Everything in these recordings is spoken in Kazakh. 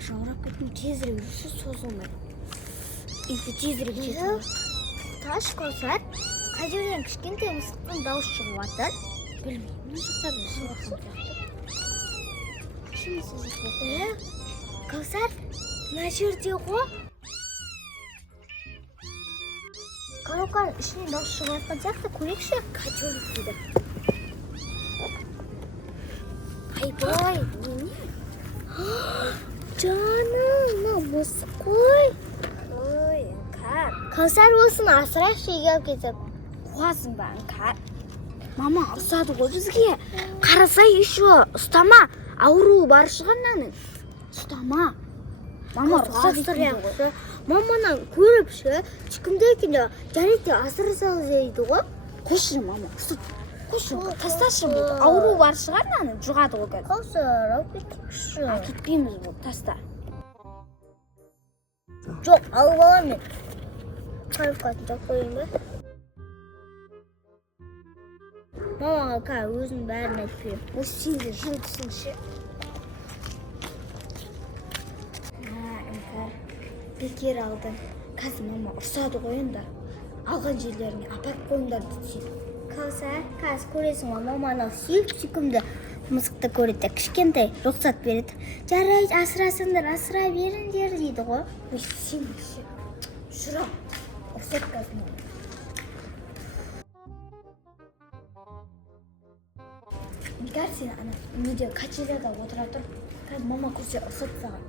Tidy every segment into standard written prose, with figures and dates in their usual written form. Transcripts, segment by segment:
жаурап кеткен тезірек жүрші созылмай. Үйге тезірек жетіп. Таш Каусар, қай жерден кішкентай мысықтың дауыс шығып жатыр? Білмеймін, мына жақтарда шығып жатыр. Каусар, мына жерде ғой? Коробканың ішінен дауыс шығып жатқан сияқты, көрейікші? Котелок дейді. Айбай, не? Жаным, мына мысық қой. Ой, іңкәр. Каусар болсын, асырайықшы үйге алып кетіп. Қуасың ба, іңкәр? Мама ұрсады ғой бізге. Қарасай еще, ұстама. Ауруы бар шығар мынаның. Ұстама. Мама рұқсат етеді. Маманы көріпші, шықымда екенде жарайды асыра салып дейді ғой. Қойшы, мама. Қойшы, тасташы бұл. Ауру бар шығар мынаның, жұғады ғой қазір. Каусар, алып кетейікші. Кетпейміз бұл, таста. Жоқ, алып алам мен. Коробкасын жоқ қойын ба? Мамаға қазір өзің бәрін айтпеймін. Осы сенде жылдысыңшы. Бекер алдың. Қазір мама ұрсады ғой енді. Алған жерлеріңе апарып қойыңдар дейді. Каусар, қазір көресің ғой, маманы сүйкімді мысықты көреді, кішкентай рұқсат береді. Жарайды, асырасыңдар, асыра беріңдер дейді ғой. Ой, сен жүра. Ұрсат қазір. Егер сен ана неде качеляда отыра тұр, қазір мама көрсе ұрсат саған.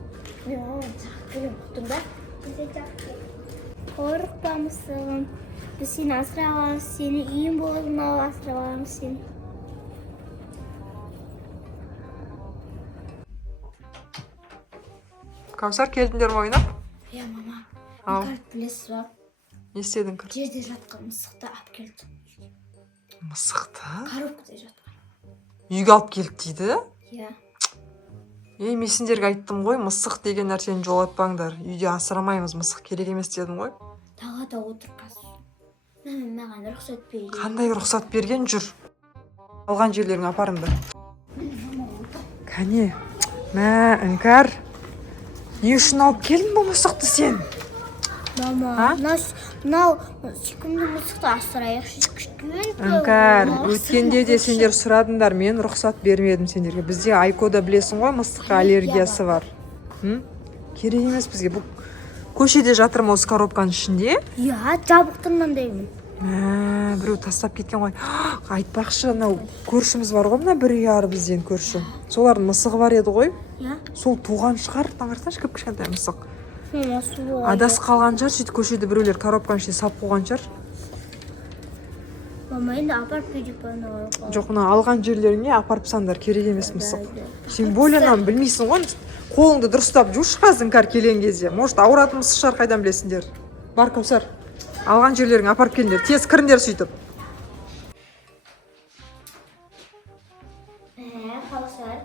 Мен маманы жақып келем құттым да. Қорықпа мысығым. Біз сені асырап аламыз, сені үйін болдың алып асырап аламыз сені. Каусар, келдіңдер ме ойнап? Иә, мама. Ау. Іңкәрді білесіз ба? Не істедің кір? Жерде жатқан мысықты алып келді. Мысықты? Коробкада жатқан. Үйге алып келді дейді? Иә. Мен сендерге айттым ғой, мысық деген нәрсені жолатпаңдар. Үйде асырамаймыз, мысық керек емес дедім ғой. Далада отыр қазір. Маған рұқсат берген. Қандай рұқсат берген жүр? Алған жерлеріңе апарыңдар. Кәне, мә, іңкәр. Не үшін алып келдің бұл мысықты сен? Мама, мынау сүйкімді мысықты асырайықшы. Іңкәр, өткенде де сендер сұрадыңдар, мен рұқсат бермедім сендерге. Бізде Айкода білесің ғой, мысыққа аллергиясы бар. Керек емес бізге. Бұл көшеде жатыр ма осы коробканың ішінде? Иә, жабық тұрмандаймын. Біреу тастап кеткен ғой. Айтпақшы, анау көршіміз бар ғой, мына бір үй ары бізден көрші. Солардың мысығы бар еді ғой. Иә. Сол туған шығар, таңырсаңшы кіп-кішкентай мысық. Мама, Адас қалған шығар, сөйтіп көшеде біреулер коробканың ішіне сап қойған шығар. Мама, енді апарып беріп бана. Жоқ, мына алған жерлеріңе апарып сандар, керек емес мысық. Сен бойланам білмейсің ғой, қолыңды дұрыстап жушы қазір іңкәр келген кезде. Может, ауыратын мысық шығар, қайдан білесіңдер. Бар, Каусар. Алған жерлеріңе апарып келіңдер, тез кіріңдер сөйтіп. Каусар,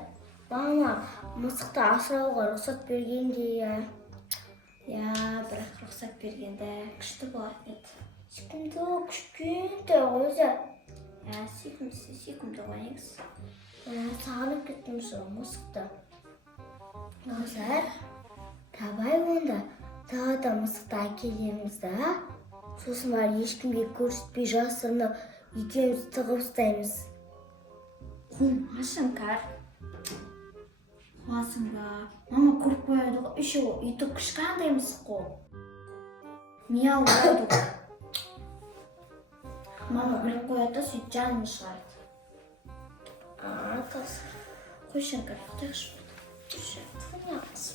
мама, мысықты асырауға рұқсат бергенде, иә, бірақ рұқсат бергенде күшті болады еді. Сүйкімді кішкентай өзі. Сүйкімді ғой негіз. Сағынып кеттім сол мысықты. Каусар, табай онда тағада мысықты әкелеміз да. Сосын бар ешкімге көрсетпей жасырынып екеуміз тығып ұстаймыз. Қумашы іңкәр. Қуасың ба? Мама көріп қояды ғой. Еще үйтіп кішкентай мысық қой. Мияу қояды ғой. Мама біліп қояды, сөйтіп жанын шығарды. Каусар. Қойшы іңкәр, ұқтайықшы болды. Қойшы, тығын ағысы.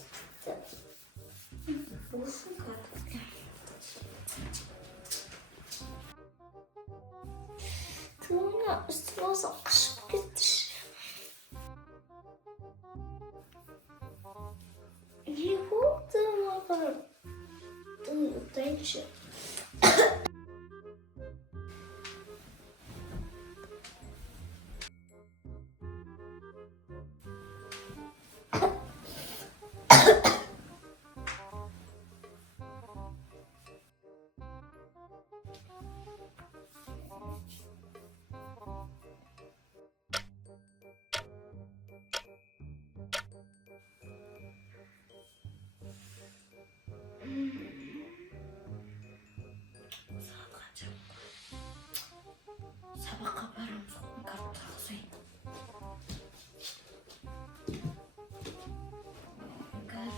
Болсын іңкәр. Тыңа үстіме осы қышып кетті. Не болды маған? Ұқтайыншы.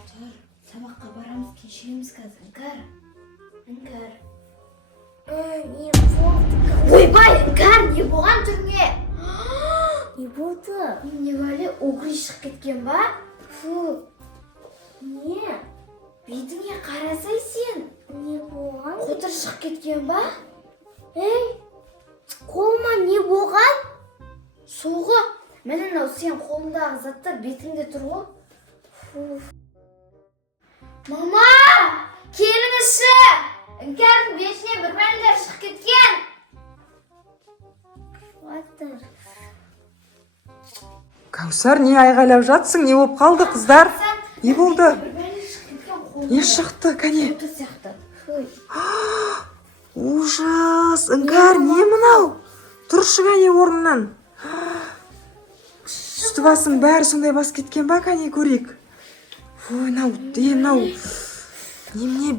Сабаққа барамыз, кешіреміз қазір. Іңкәр. Не болды? Ойбай, Іңкәр, не болған түріңе? Не болды? Не бәле, огри шығып кеткен ба? Фу. Не? Бетіңе қарасай сен. Не болған? Қотыр шығып кеткен ба? Ей, қолыма не болған? Соғы. Міне мынау сен қолыңдағы заттар бетіңде тұр ғой. Фу. Мама! Келіңізші! Іңкәрдің бетіне бір мәлілер шығып кеткен. Қуаттыр. Кәусар, не айғайлап жатсың? Не болып қалды, қыздар? Не болды? Не шықты, кәне? Ужас! Іңкәр, не мынау? Тұршы кәне орнынан. Үсті басың бәрі сондай бас кеткен ба, кәне көрейік. Фой, мынау. Немене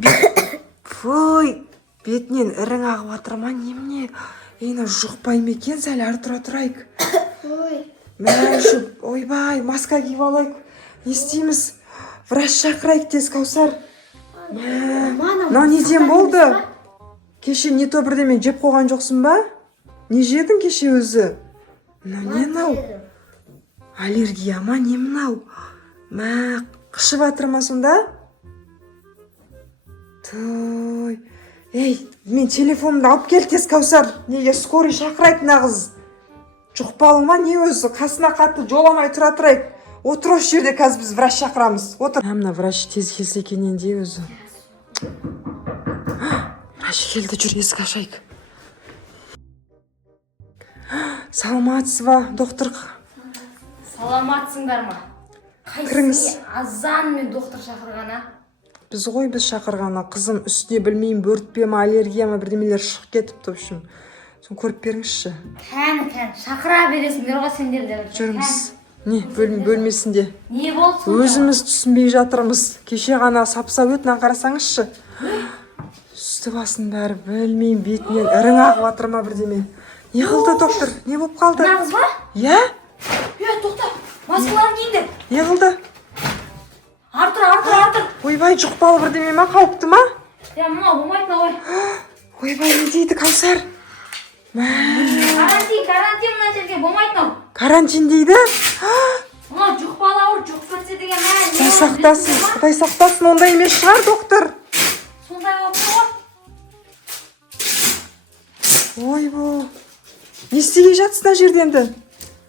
бетінен ірің ағып жатыр ма, немене? Мынау жұқпай ма екен, сәл ары тұра тұрайық. Ойбай, маска киіп алайық. Не істейміз? Врач шақырайық тез, Кәусар. Мынау неден болды? Кеше не то бірдеме жеп қойған жоқсың ба? Не жедің кеше өзі? Не мынау? Аллергия ма, не мынау? Қышып жатыр ма сонда? Той. Ей, мен телефонымды алып кел тез, Кәусар. Неге скорый шақырайық мына қыз? Жұқпалы ма не өзі? Қасына қатты жоламай тұра тұрайық. Отыр осы жерде, қазір біз врач шақырамыз. Отыр. Мына врач тез келсе екенен де өзі. Врач келді, жүр есік ашайық. Саламатсыз ба, доктор? Саламатсыңдар ма? Кіріңіз. Азан мен доктор шақырғана. Біз шақырғана. Қызым үстіне білмеймін, бөртпе ма, аллергия ма, бірдемелер шығып кетіпті үшін. Сон көріп беріңізші. Кән, шақыра бересіңдер ғой сендердер. Жүрміз. Не, бөлмесінде. Не болды сонда? Өзіміз түсінбей жатырмыз. Кеше ғана сап-сап өтінен қарасаңызшы. Үсті басын бәрі білмеймін, бетінен ірің ағып жатыр ма бірдеме. Не қылды, доктор? Не болып қалды? Нағыз ба? Иә? Тоқта, маскаларын киіңдер. Не қылды? Артыр. Ойбай, жұқпалы бірдеме ма, қауіпті ма? Мынау болмайды ма, ой. Ойбай, не дейді, Кәусар? Карантин мына жерге болмайды мынау. Карантин дейді? Мынау жұқпалы ауыр жұқып кетсе деген Құдай сақтасын, ондай емес шығар, доктор. Сондай болып тұр ғой. Ойбай. Не істеген жатсыз мына жерде енді?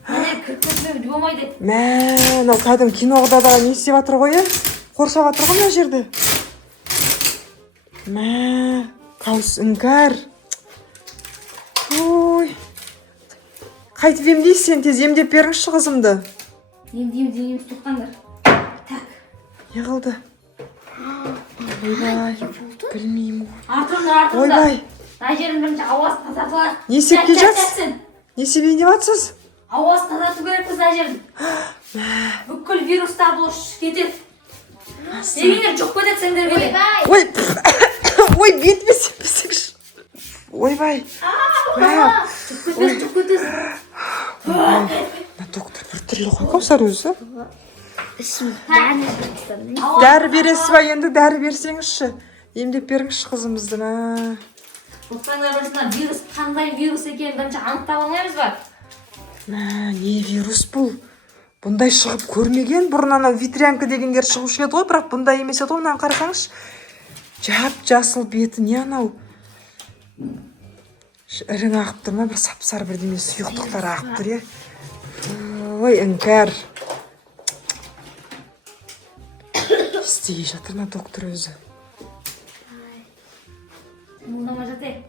Кіріп кетпеуі болмайды. Мынау кәдім киноғыда да не істеп жатыр ғой, қоршап жатыр ғой мына жерде. Іңкәр. Ой. Қайтып емдейсің сен, тез емдеп беріңізші қызымды. Емдейміз, тоқтаңдар. Так. Не қылды? Ойбай, білмеймін. Артырыңдар. Ойбай. Мына жерін бірінші ауасын тазартылайық. Не істеп жатсыз? Не істеп жатсыз? Ауасын тазарту керекпіз мына жерін. Бүкіл вирустар бұлыш кетеді. Егер жұқып кетеді сендер келе. Ой, бетіме сеппесеңші. Ойбай. Жұқып кетесің. Доктор бір түрлі қой, Кәусар өзі. Дәрі бересіз ба енді, дәрі берсеңізші. Емдеп беріңізші қызымызды. Тоқтаңдар осына вирус қандай вирус екенін бірінші анықтап алмаймыз ба? Не вирус бұл? Бұндай шығып көрмеген. Бұрын витрянка дегендер шығушы еді ғой, бірақ бұндай емес еді ғой. Мынаны қарасаңызшы. Жап-жасыл беті не анау? Ірің ағып тұр ма? Бір сап-сары бірдеме сұйықтықтар ағып тұр, е? Ой, Іңкәр. Істеге жатыр ма доктор өзі? Мұндама жатайық.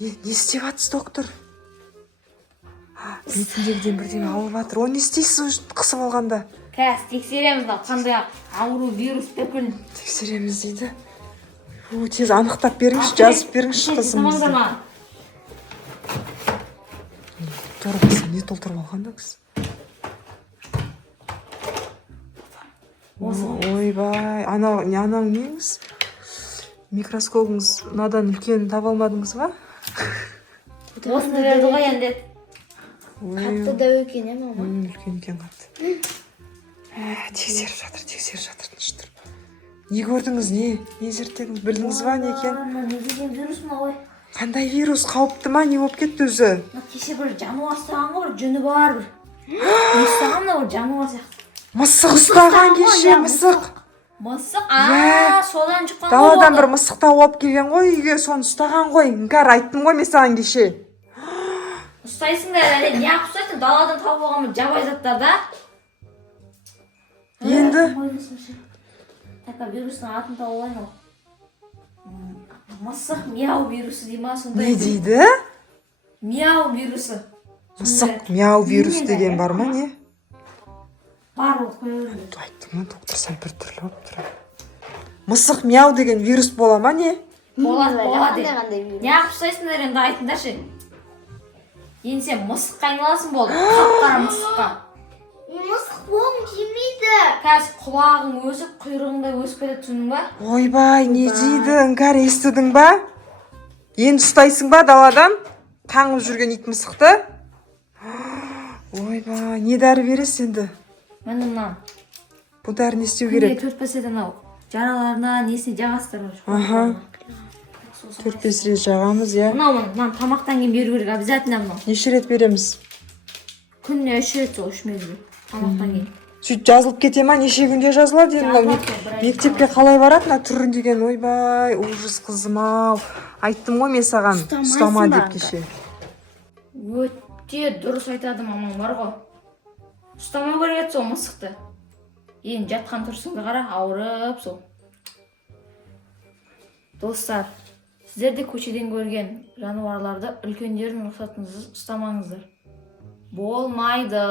Не істеп жатсыз, доктор? Бетіндегіден бірдеңе алып жатыр. Оны не істейсіз қысып алғанда? Қазір тексереміз, қандай ауру вирус біркін. Тексереміз дейді. Тез анықтап беріңізші, жазып беріңізші қызымызды. Торбасы не толтырып алғанда кісі? Ойбай, анау неңіз? Микроскопыңыз надан үлкен таба алмадыңыз ба? Осыны берді ғой енді. Қатты да өкен, мама? Үлкен қатты. Тексеріп жатыр, тыныш тұр. Не көрдіңіз, не зерттедіңіз, білдіңіз ба не екен? Не деген вирус ма ғой? Қандай вирус, қауіпті ма, не болып кетті өзі? Кеше бір жануар ұстаған ғой, бір жүні бар бір. Не ұстаған да бір жануар сияқты. Мысық ұстаған кеше, мысық. Мысық? Содан жұққан ғой. Даладан бір мысық тауып алып келген ғой, үйге соны ұстаған ғой. Іңкәр айттым ғой мен саған кеше. Ұстайсың да, не ұстайсың? Даладан тауып алған жабай заттар да. Енді Така вирустың атын тауып алайын ол. Мысық мяу вирусы дей ма сондай? не дейді? Мяу вирусы. Мысық мяу вирус деген бар ма не? Бар ол қоя беріңдер. Айттым ғой, доктор сәл бір түрлі болып тұр. Мысық мяу деген вирус бола ма не? Болады. Қандай вирус? Не қылып ұстайсыңдар енді айтыңдаршы. Енді сен мысыққа айналасың болды. Қап-қара мысыққа. Мысық қолым тимейді. Қазір құлағың өсіп, құйрығыңдай өсіп кетеді, түсіндің ба? Ойбай, не дейді? Іңкәр естідің ба? Енді ұстайсың ба даладан? Қаңып жүрген ит мысықты? Ойбай, не дәрі бересіз енді? Міне мынау. Бұл дәрі не істеу Күнде керек? 4-5 рет анау жараларына несіне жағасыздар. Аха. 4-5 рет жағамыз, иә. Мынау тамақтан кейін беру керек, обязательно мынау. Неше рет береміз? Күніне 3 рет сол 3 мезгіл. Тамақтан кейін. Сөйтіп жазылып кете ма? Неше күнде жазылады енді? Мынау мектепке қалай барады? Мына түрін деген, ойбай, ужас қызым-ау. Айттым ғой мен саған, ұстама деп кеше. Өте дұрыс айтады мамаң бар ғой. Ұстамау керек еді сол мысықты. Енді жатқан тұрсыңды қара, ауырып сол. Достар, сіздер де көшеден көрген жануарларды үлкендердің рұқсатынсыз ұстамаңыздар. Болмайды.